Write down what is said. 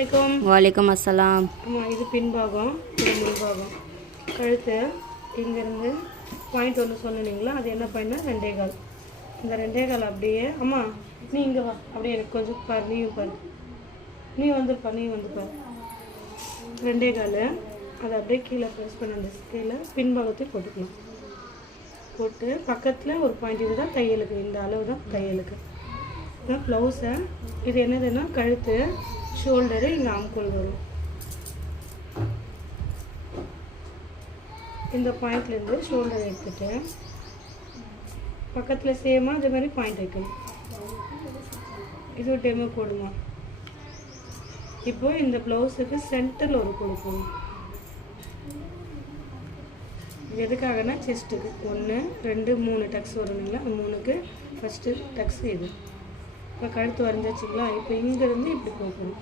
அலைக்கும். வலைக்கம் அஸ்ஸலாம். ஆமாம், இது பின்பாகம், இது முன்பாகம். கழுத்து இங்கேருந்து பாயிண்ட் ஒன்று சொன்னீங்களா, அது என்ன பாயிண்ட்னா 2.25. இந்த 2.25 அப்படியே. அம்மா நீ இங்கே வா, அப்படியே எனக்கு கொஞ்சம் பாரு, நீயும் பாரு, நீ வந்து பாரு. 2.25 அதை அப்படியே கீழே ப்ரெஸ் பண்ண அந்த கீழே பின்பாகத்தையும் போட்டுக்கணும். போட்டு பக்கத்தில் ஒரு பாயிண்ட், இது தான் தையலுக்கு, இந்த அளவு தான் தையலுக்கு. ப்ளவுஸை இது என்னதுன்னா கழுத்து, ஷோல்டரு, இங்கே ஆம்கோல் வரும். இந்த பாயிண்ட்லேருந்து ஷோல்டர் எடுத்துகிட்டு பக்கத்தில் சேமாக அதே மாதிரி பாயிண்ட் வைக்கணும். இது ஒரு டெமோ போடுமா. இப்போ இந்த ப்ளவுஸுக்கு சென்டரில் ஒரு கொடுக்கணும். எதுக்காகனா செஸ்ட்டுக்கு 1 2 3 டக்ஸ் வரும் இல்லைங்களா, 3க்கு ஃபஸ்ட்டு டக்ஸ் இது. இப்போ கழுத்து வரைஞ்சாச்சுங்களா, இப்போ இங்கேருந்து இப்படி போகணும்.